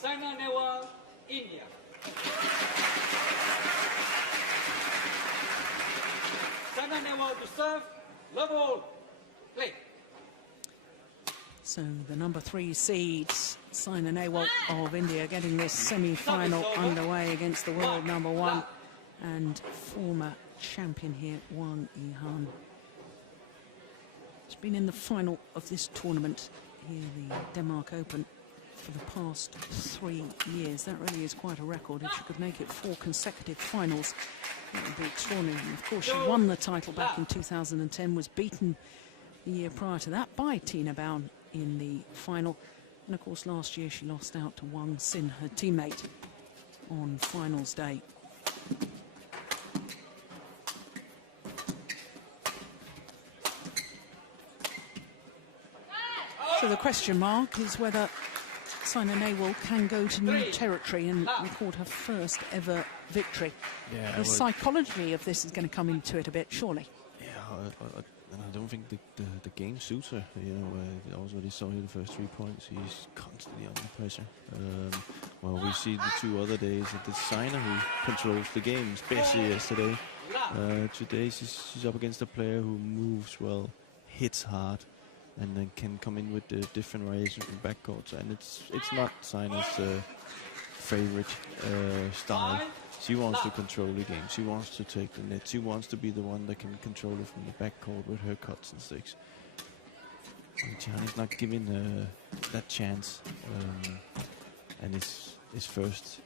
Saina Nehwal, India. Saina Nehwal to serve, love all, play. So the number 3 seed, Saina Nehwal of India, getting this semi-final underway against the world number 1 and former champion here, Wang Yihan. She's been in the final of this tournament here, the Denmark Open, for the past 3 years. That really is quite a record. If she could make it 4 consecutive finals, that would be extraordinary. And of course, she won the title back in 2010, was beaten the year prior to that by Tina Bown in the final. And of course, last year she lost out to Wang Xin, her teammate, on finals day. So the question mark is whether Saina Nehwal can go to new territory and record her first ever victory. Yeah, the psychology of this is going to come into it a bit, surely. Yeah, I don't think the game suits her. You know, also what he saw here the first 3 points, he's constantly under pressure. Well, we see the 2 other days that it's Saina who controls the game, especially yesterday. Today she's up against a player who moves well, hits hard, and then can come in with different variations from backcourts. And it's not Saina's favorite style. She wants to control the game. She wants to take the net. She wants to be the one that can control it from the backcourt with her cuts and sticks. Yihan is not giving that chance, and is first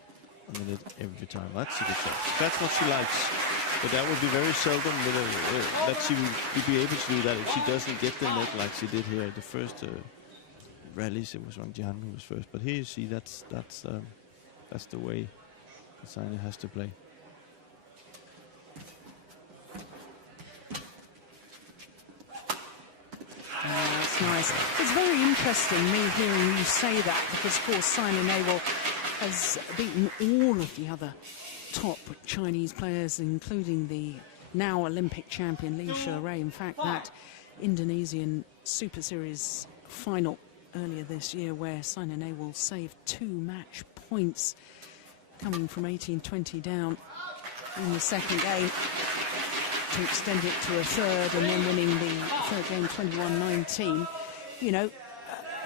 on the net every time. That's a good chance. That's what she likes. But that would be very seldom that she would be able to do that if she doesn't get the net like she did here. The first rallies, it was Wang Yihan who was first. But here you see that's the way Saina has to play. That's nice. It's very interesting, me hearing you say that, because, of course, Saina Nehwal has beaten all of the other top Chinese players, including the now Olympic champion Li Sherui. In fact, that Indonesian Super Series final earlier this year, where Saina Nehwal saved 2 match points, coming from 18-20 down in the second game to extend it to a third, and then winning the third game 21-19. You know,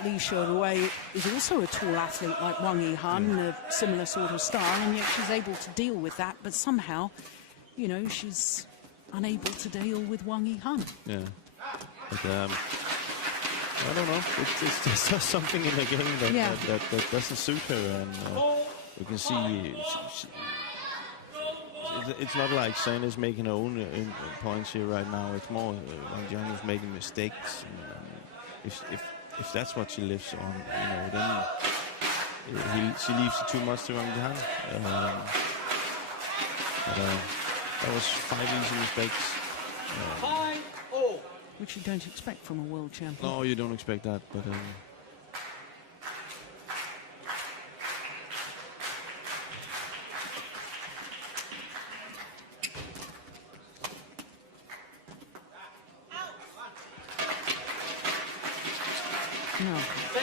Li Sherui is also a tall athlete like Wang Yihan, a similar sort of style, and yet she's able to deal with that. But somehow, you know, she's unable to deal with Wang Yihan. Yeah, but I don't know. It's just something in the game that doesn't suit her, and you can see it's not like Saina's making her own points here right now. It's more Wang Yihan is making mistakes. If that's what she lives on, you know, then she leaves it too much to Wang Yihan. That was 5 easy mistakes. Which you don't expect from a world champion. No, you don't expect that, but no,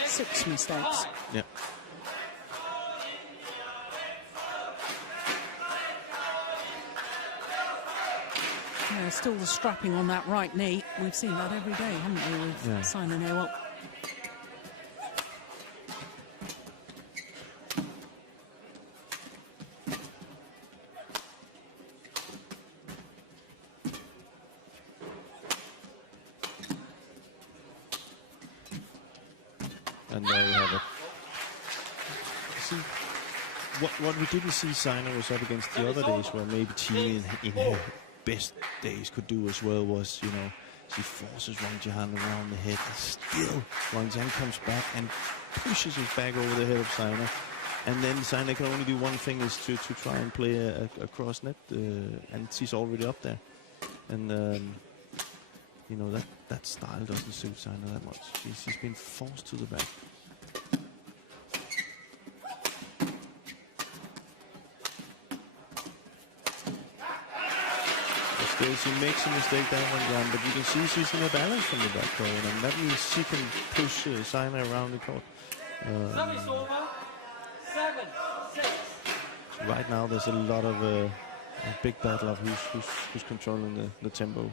6 mistakes. yeah. Yeah, still the strapping on that right knee. We've seen that every day, haven't we, with Saina Nehwal. And there you have it. See, what we didn't see Saina was up against the other days, where maybe Tina in her best days could do as well, was, you know, she forces Wang Yihan around the head, and still Wang Yihan comes back and pushes his back over the head of Saina. And then Saina can only do one thing, is to try and play a cross net, and she's already up there. And you know, that style doesn't suit Saina that much. She's been forced to the back. Still, she makes a mistake down one round, but you can see she's in a balance from the back court, and that means she can push Saina around the court. right now there's a lot of a big battle of who's controlling the tempo.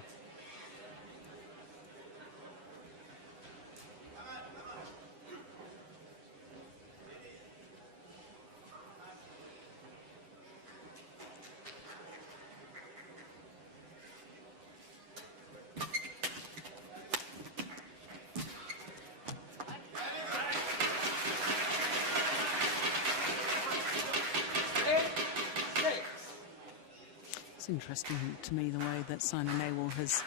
It's interesting to me the way that Saina Nehwal has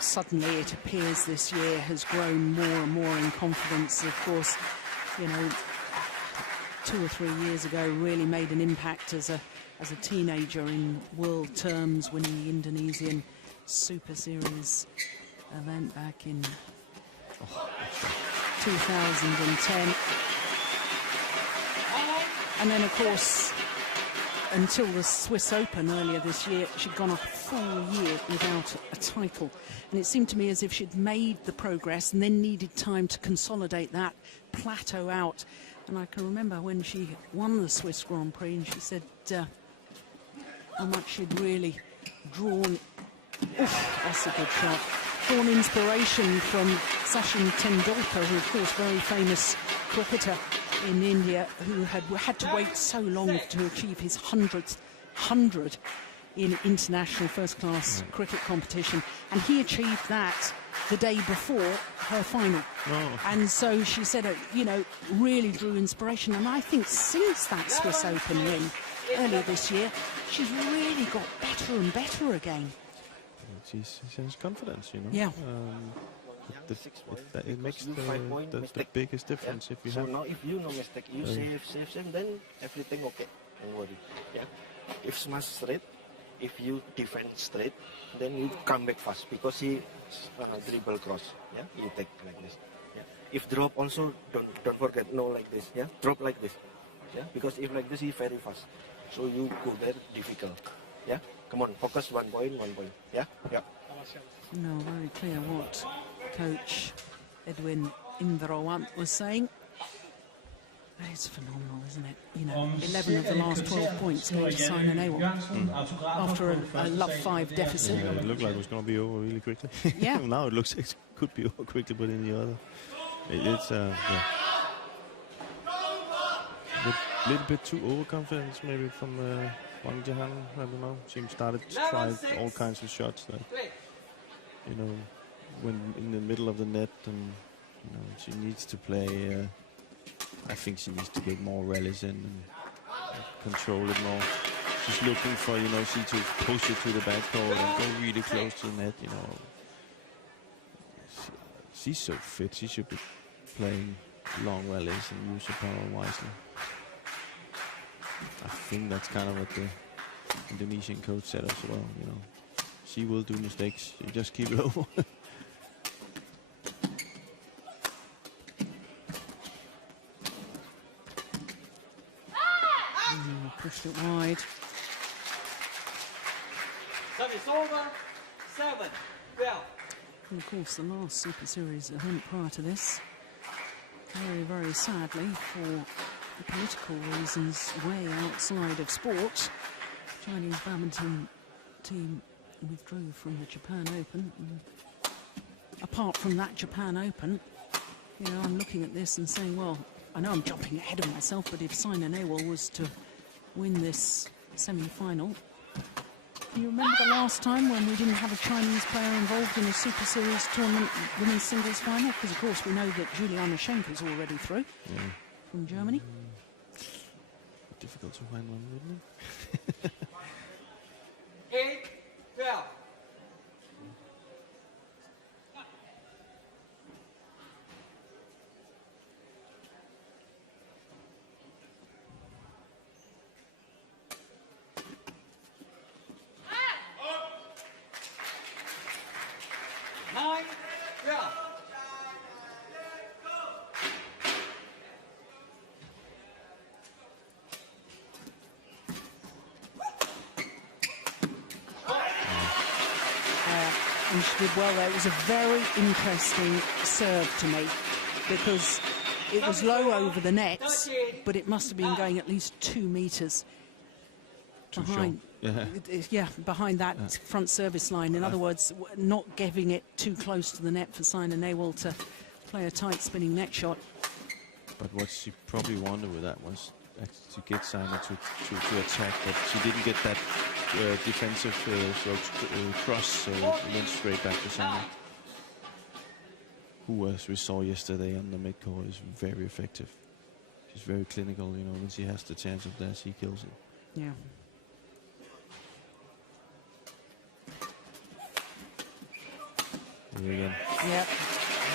suddenly, it appears this year, has grown more and more in confidence. Of course, you know, 2 or 3 years ago really made an impact as a teenager in world terms, winning the Indonesian Super Series event back in 2010. And then, of course, until the Swiss Open earlier this year, she'd gone a full year without a title. And it seemed to me as if she'd made the progress and then needed time to consolidate that, plateau out. And I can remember when she won the Swiss Grand Prix and she said how much she'd really drawn, that's a good shot, drawn inspiration from Sachin Tendulkar, who, of course, very famous cricketer in India, who had to wait so long to achieve his 100th 100 in international first-class cricket competition, and he achieved that the day before her final. And so she said, you know, really drew inspiration. And I think since that Swiss Open win earlier this year, she's really got better and better again. She has confidence, you know. Yeah. It makes the biggest difference if you have. So now if you no mistake, you save, then everything okay. Don't worry. Yeah. If smash straight, if you defend straight, then you come back fast because he dribble cross. Yeah. You take like this. Yeah. If drop also, don't forget no like this. Yeah. Drop like this. Yeah. Because if like this, he very fast. So you go there difficult. Yeah. Come on, focus 1 point, 1 point. Yeah. Yeah. No, very clear what Coach Edwin Indrawant was saying. It's phenomenal, isn't it? You know, 11 of the last 12 points go to Saina Nehwal after a love 5 deficit. Yeah, it looked like it was going to be over really quickly. Yeah. Now it looks like it could be over quickly, but in the other, it's yeah. A little bit too overconfidence maybe from Wang Yihan. I don't know. She started to try all kinds of shots that, you know, when in the middle of the net, and you know, she needs to play. I think she needs to get more rallies in and control it more. She's looking for, you know, she to push it to the back pole and go really close to the net. You know, she's so fit. She should be playing long rallies and use her power wisely. I think that's kind of what the Indonesian coach said as well. You know, she will do mistakes. You just keep low. Pushed it wide. Service over. 7, 12. And of course, the last Super Series event prior to this, very, very sadly, for the political reasons way outside of sport, Chinese badminton team withdrew from the Japan Open. And apart from that Japan Open, you know, I'm looking at this and saying, well, I know I'm jumping ahead of myself, but if Saina Nehwal was to win this semi-final, do you remember the last time when we didn't have a Chinese player involved in a Super Series tournament women's singles final? Because, of course, we know that Juliana Schenker's already through from Germany. Difficult to find one, wouldn't it? 8, 12. And she did well there. It was a very interesting serve to me because it was low over the nets, but it must have been going at least 2 meters behind. Yeah, behind that front service line. In other words, not giving it too close to the net for Saina Nehwal to play a tight spinning net shot. But what she probably wanted with that was to get Saina to attack, but she didn't get that defensive cross, so it went straight back to Saina, who, as we saw yesterday on the mid-court, is very effective. She's very clinical, you know, when she has the chance of that, she kills it. Yeah. Here again. Yep.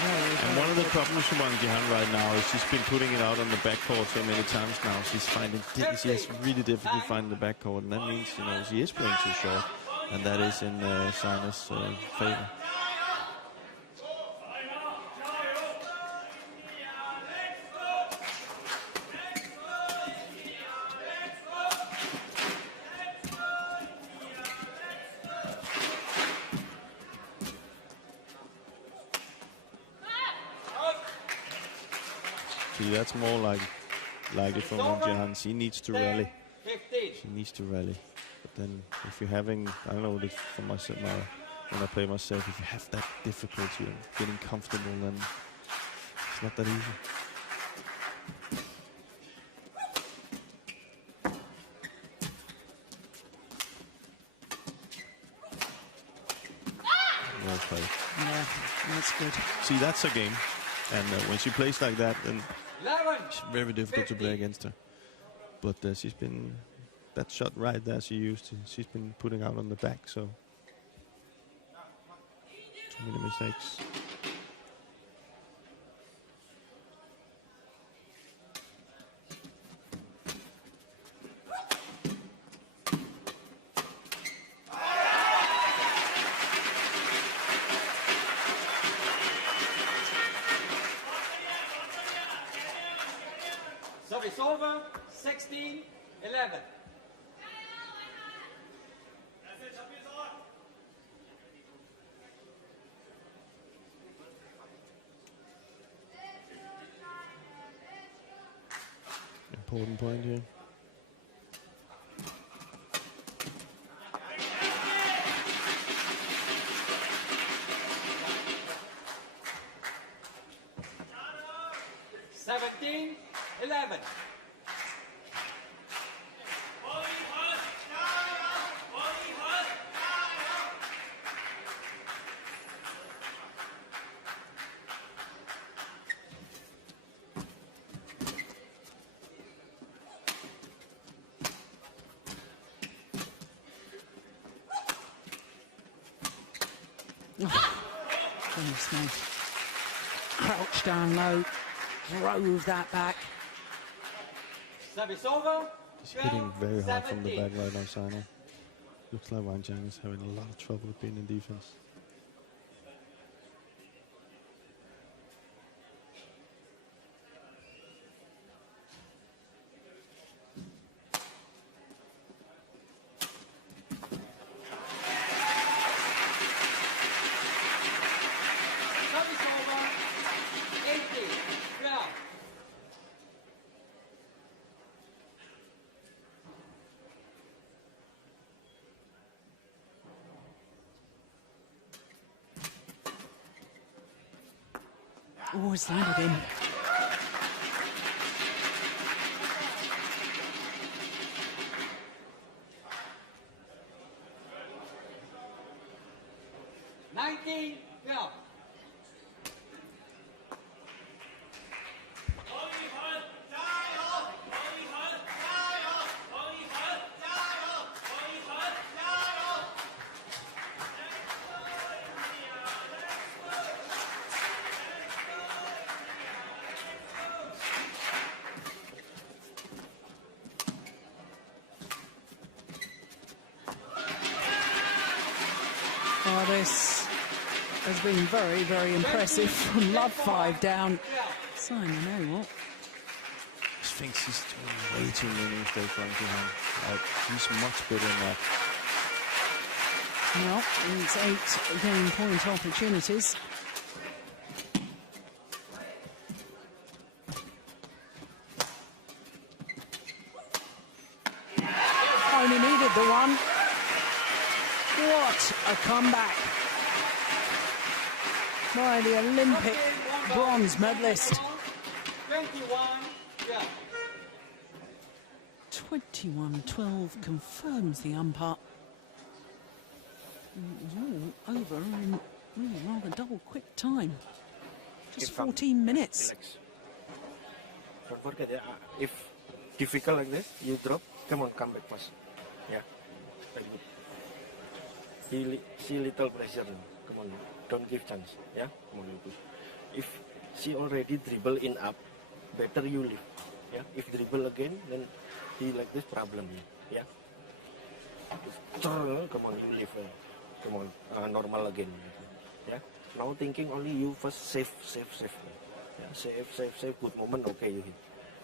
And one of the problems for Wang Yihan right now is she's been putting it out on the backcourt so many times now. She's finding she has really difficult finding the backcourt, and that means, you know, she is playing too short, and that is in Saina's favor. See, that's more like it from Wang Yihan. She needs to rally. She needs to rally. But then, if you're having, I don't know, for myself, when I play myself, if you have that difficulty in getting comfortable, then it's not that easy. Well played. Yeah, that's good. See, that's a game. And when she plays like that, then it's very difficult to play against her. But she's been, that shot right there she used, she's been putting out on the back, so too many mistakes. Service over, 16-11. Important point here. $17-11. Goodness me. Crouch down low, drove that back. Service over. She's hitting very hard from the back right now, Saina. Looks like Wang Yihan is having a lot of trouble with being in defense. Oh, it's landed in. Go. Oh, this has been very, very impressive from love 5 down. Saina Nehwal. I think she's doing way too many mistakes, Wang Yihan. She's much better than that. Well, it's 8 game point opportunities. the one. What a comeback by the Olympic bronze medalist. 21, yeah. 21-12 confirms the umpire. It was all over in really rather double quick time. Just 14 minutes. Relax. Don't forget, yeah, if difficult like this, you drop, come on, come back fast. Yeah, very good. See little pressure, come on, don't give chance, yeah, come on, you push. If she already dribble in up, better you leave, yeah. If dribble again, then he like this problem, yeah. If, come on, you leave, come on, normal again, yeah. Now thinking only you first save. Yeah, save, good moment, okay, you hit.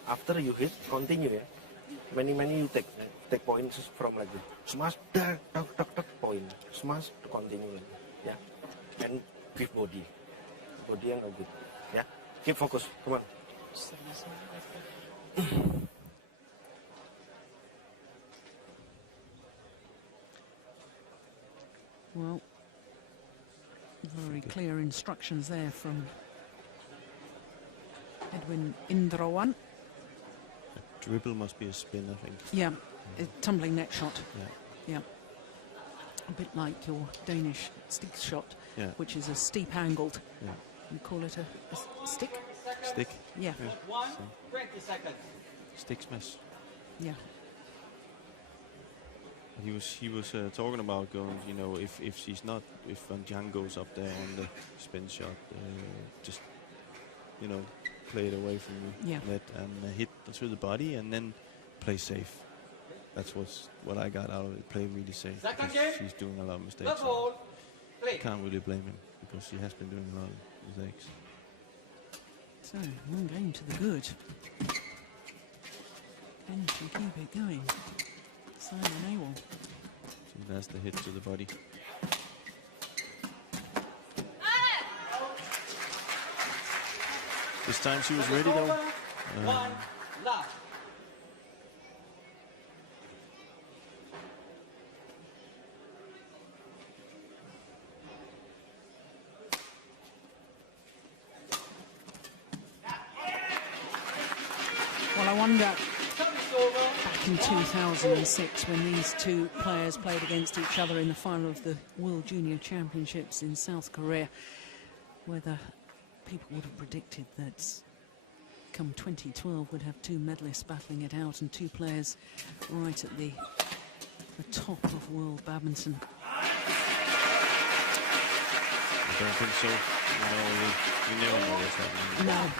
After you hit, continue, yeah. Many you take points from like this. Smash, tuck, point. Smash, to continue, like this, yeah. And give body and good, yeah. Keep focus, come on. Well, very clear instructions there from Edwin Indrawan. A dribble must be a spin, I think. Yeah, a tumbling net shot. Yeah. Yeah. A bit like your Danish stick shot, Yeah. which is a steep angled. Yeah. You call it a stick? Stick. Yeah. 20 seconds. Stick smash. Yeah. He was talking about going, you know, if Wang Yihan goes up there on the spin shot, just, you know, play it away from the net and hit through the body and then play safe. That's what I got out of it. Play really safe. Because he's doing a lot of mistakes. I can't really blame him because he has been doing a lot of mistakes. So, one game to the good. And she keep it going. Saina Nehwal. So that's the hit to the body. This time she was ready though. One love. Well, I wonder, back in 2006, when these two players played against each other in the final of the World Junior Championships in South Korea, whether people would have predicted that come 2012 we'd have two medalists battling it out and two players right at the top of world badminton. I don't think so. You never know what's happening. No.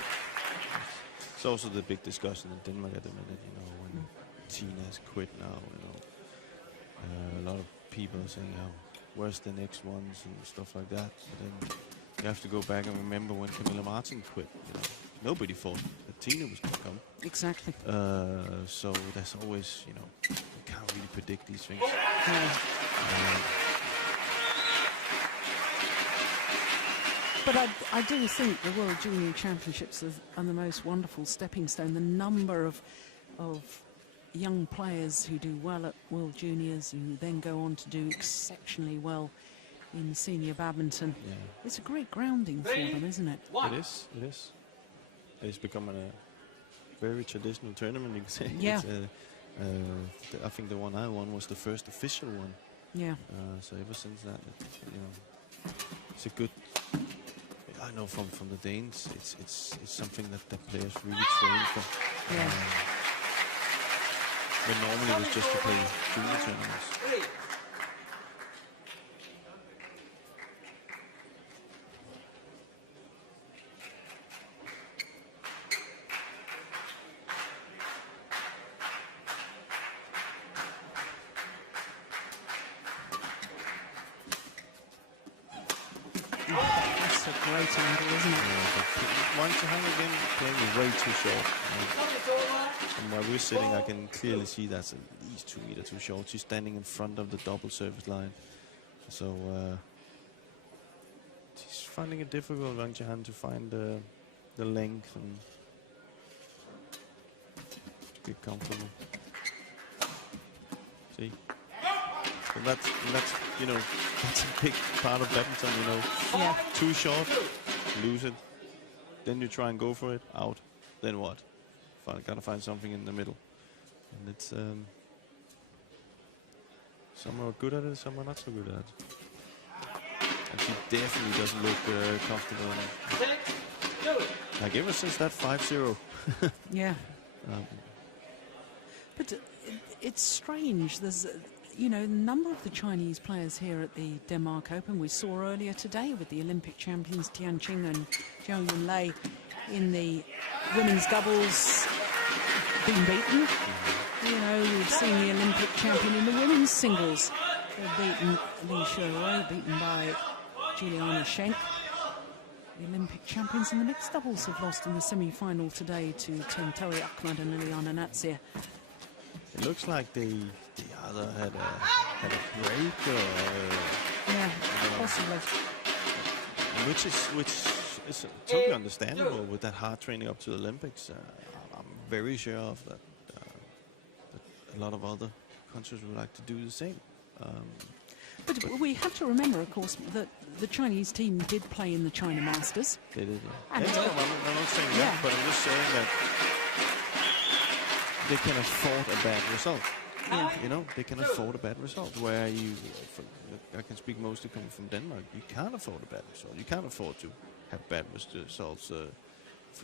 It's also the big discussion in Denmark at the minute, you know, when Tina's quit now, you know. A lot of people are saying, oh, where's the next ones and stuff like that. But then you have to go back and remember when Camilla Martin quit, you know. Nobody thought that Tina was going to come. Exactly. So there's always, you know, you can't really predict these things. But I do think the World Junior Championships are the most wonderful stepping stone. The number of young players who do well at World Juniors, who then go on to do exceptionally well in senior badminton. Yeah. It's a great grounding for them, isn't it? It is. It's become a very traditional tournament, you can say. Yeah. I think the one I won was the first official one. Yeah. So ever since that, you know, it's a good. I know from the Danes, it's something that the players really train for. Yeah. But normally it was just to play junior tournaments. That's a great angle, isn't it? Wang Yihan again playing way too short. And while we're sitting, I can clearly see that's at least 2 meters too short. She's standing in front of the double service line. So she's finding it difficult, Wang Yihan, to find the length and to get comfortable. See? So that's you know, that's a big part of badminton. You know, Yeah. too short, lose it. Then you try and go for it, out. Then what? Gotta find something in the middle. And it's some are good at it, some are not so good at it. And she definitely doesn't look comfortable. Like ever since that 5-0. Yeah. But it's strange. There's, you know, a number of the Chinese players here at the Denmark Open we saw earlier today with the Olympic champions Tian Qing and Zhao Yunlei in the women's doubles being beaten. You know, we've seen the Olympic champion in the women's singles. They're beaten Li Shuai, beaten by Juliana Schenk. The Olympic champions in the mixed doubles have lost in the semi-final today to Tentoi Ahmad and Liliana Natsir. It looks like the other had a break, or yeah, possibly. Which is totally understandable with that hard training up to the Olympics. I'm very sure of that. That a lot of other countries would like to do the same. But we have to remember, of course, that the Chinese team did play in the China Masters. They did. Yeah. And I'm not saying that, but I'm just saying that they can afford a bad result. Yeah. You know, they can afford a bad result. Where I can speak mostly coming from Denmark. You can't afford a bad result. You can't afford to have bad results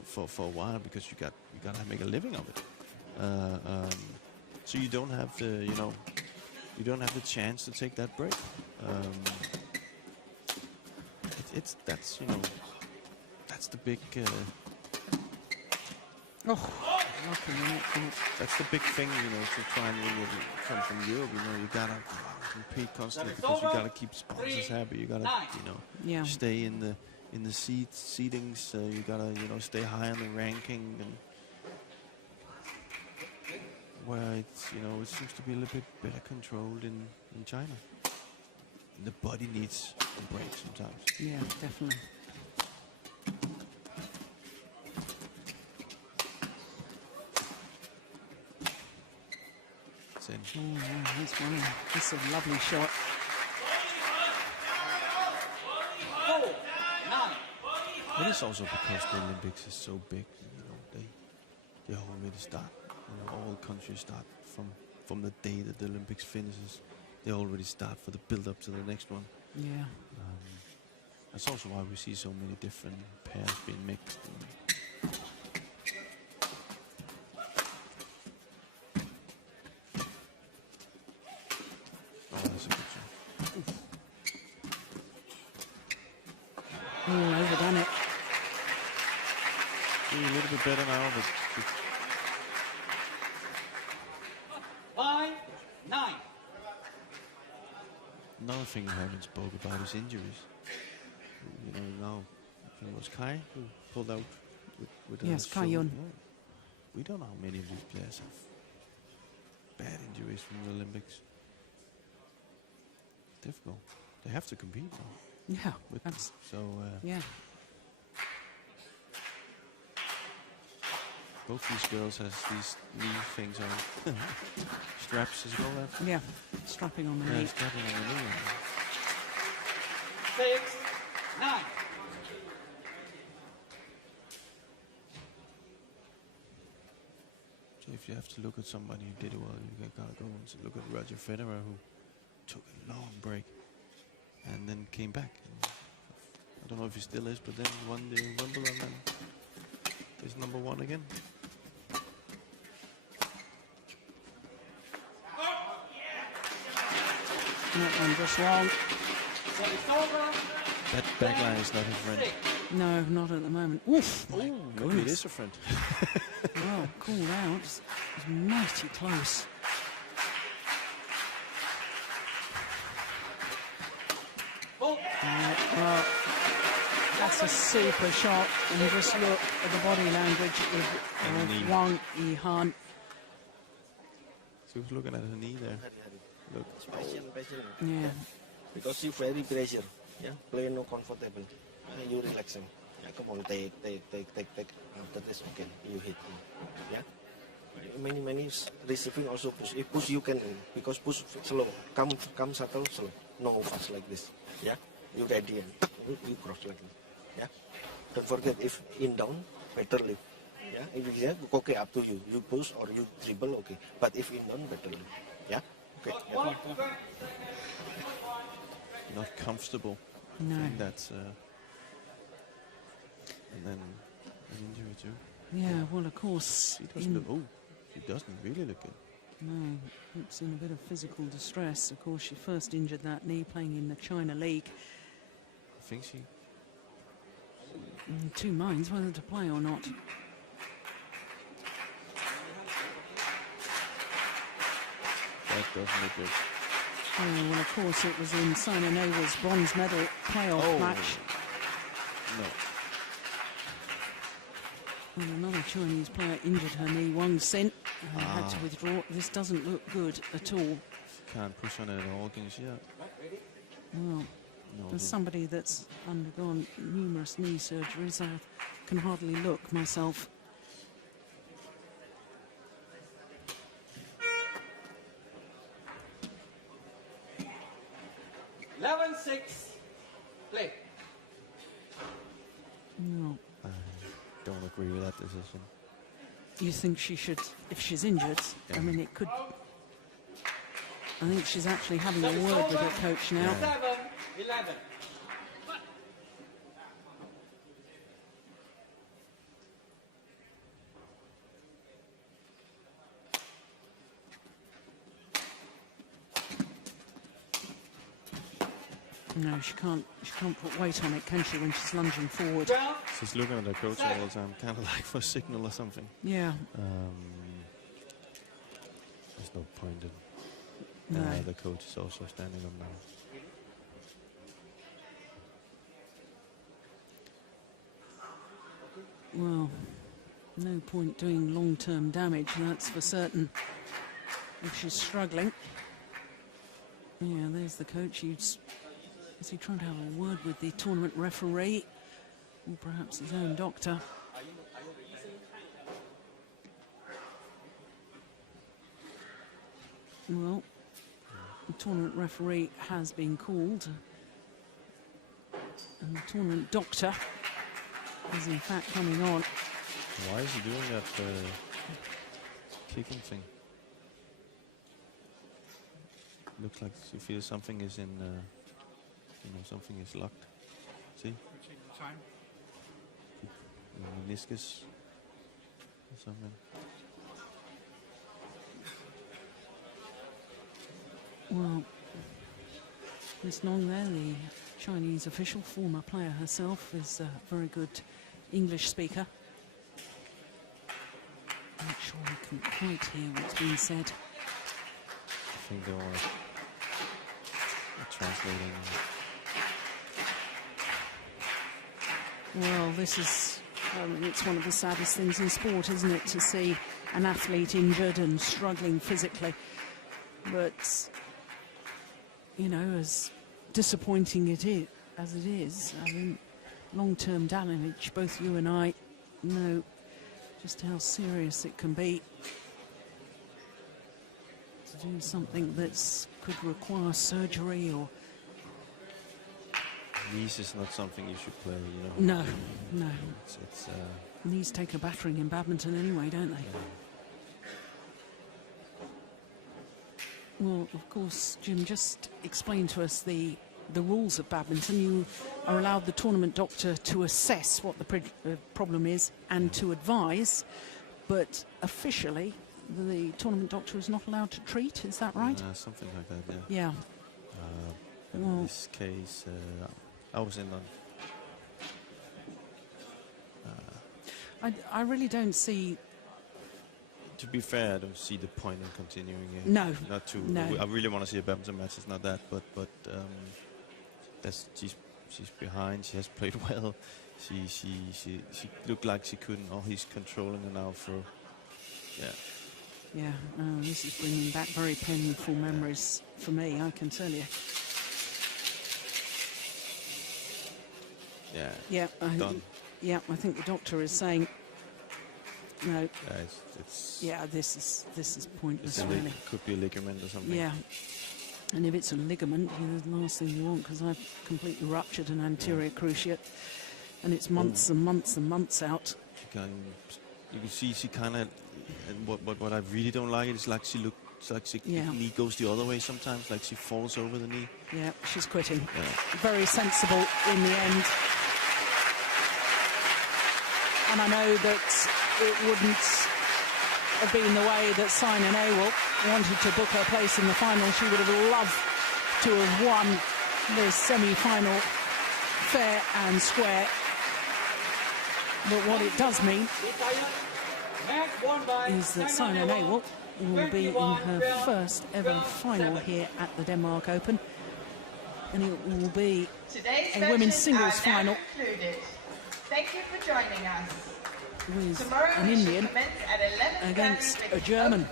for a while, because you gotta make a living of it. So you don't have the you don't have the chance to take that break. That's the big. That's the big thing, you know, to try and when you come from Europe, you know, you gotta compete constantly because you gotta keep sponsors happy. You gotta, stay in the seedings. You gotta, stay high on the ranking, and where it's, it seems to be a little bit better controlled in China. The body needs a break sometimes. Yeah, definitely. Oh, yeah, he's running. This is a lovely shot. It is also because the Olympics is so big. They already start. All countries start from the day that the Olympics finishes. They already start for the build-up to the next one. Yeah. That's also why we see so many different pairs being mixed. Overdone it. Doing a little bit better now, but 5-9. Another thing we haven't spoke about is injuries. Now it was Kai who pulled out with yes, Kai Yun. We don't know how many of these players have bad injuries from the Olympics. Difficult. They have to compete now. Yeah. Yeah. Both these girls has these knee things on. Straps as well. Yeah, strapping on the knee. Strapping on the knee. 6-9. So if you have to look at somebody who did it well, you gotta go and look at Roger Federer, who took a long break and then came back. I don't know if he still is, but then won the Wimbledon and is number one again. That one just wrong. That backline is not his friend. No, not at the moment. Oof. Maybe it is a friend. Well, called out. It was mighty close. Well, that's a super shot. And just look at the body language of Wang Yihan. She was looking at her knee there. Look. Patient. Yeah. Because you very pressure. Yeah, play no comfortable. You relax him. Yeah, come on, take. After this, okay, you hit him. Yeah. Many receiving also push. If push you can win because push slow. Come shuttle slow. No fast like this. Yeah. You ready and you cross like this. Yeah. Don't forget if in down, better lift. Yeah. If you okay, up to you. You push or you dribble, okay. But if in down, better lift. Yeah. Okay. Yeah. Not comfortable. No. I think that's and then an injury too. Yeah, well, of course. He doesn't look. Oh, he doesn't really look good. No, looks in a bit of physical distress. Of course, she first injured that knee playing in the China League. I think she. In two minds whether to play or not. That doesn't look good. Oh, well, of course, it was in Saina Nehwal's bronze medal playoff match. No. Well, another Chinese player injured her knee, Wang Yihan, and had to withdraw. This doesn't look good at all. Can't push on it at all, can you see that? Well, No, as somebody that's undergone numerous knee surgeries, I can hardly look myself. Play. No. I don't agree with that decision. You think she should, if she's injured, I mean, it could... I think she's actually having a word with her coach now. 7-11. No, she can't put weight on it, can she, when she's lunging forward? She's looking at her coach all the time, kind of like for a signal or something. Yeah. There's no point in. No. The coach is also standing up now. Well, no point doing long-term damage, that's for certain, if she's struggling. Yeah, there's the coach. Is he trying to have a word with the tournament referee? Or perhaps his own doctor? Well, the tournament referee has been called. And the tournament doctor is in fact coming on. Why is he doing that kicking thing? Looks like she feels something is in, something is locked. See? Meniscus or something. Well, Miss Nong there, the Chinese official, former player herself, is a very good English speaker. I'm not sure we can quite hear what's being said. I think they are translating. Well, this is, it's one of the saddest things in sport, isn't it, to see an athlete injured and struggling physically. But, you know, as disappointing as it is, I mean, long-term damage, both you and I know just how serious it can be to do something that could require surgery or... Knees is not something you should play, you know. No. It's Knees take a battering in badminton anyway, don't they? Well, of course, Jim, just explain to us the rules of badminton. You are allowed the tournament doctor to assess what the problem is and to advise, but officially the tournament doctor is not allowed to treat, is that right? Something like that, Yeah. In this case, I was in on... I really don't see... To be fair, I don't see the point in continuing it. No. Not to. No. I really want to see a badminton match. It's not that, but that's she's behind. She has played well. She looked like she couldn't. Oh, he's controlling her now for. Yeah. This is bringing back very painful memories for me, I can tell you. Yeah. Yeah. Done. Yeah, I think the doctor is saying No. Yeah, This is pointless, really. Could be a ligament or something. Yeah. And if it's a ligament, the last thing you want, because I've completely ruptured an anterior cruciate, and it's months and months and months out. You can see she kind of, and what I really don't like is like she looks like the knee goes the other way sometimes, like she falls over the knee. Yeah, she's quitting. Yeah. Very sensible in the end. And I know that it wouldn't have been the way that Saina Nehwal wanted to book her place in the final. She would have loved to have won the semi-final fair and square. But what it does mean is that Saina Nehwal will be in her first ever final here at the Denmark Open. And it will be a women's singles final. Thank you for joining us. With an Indian against a German.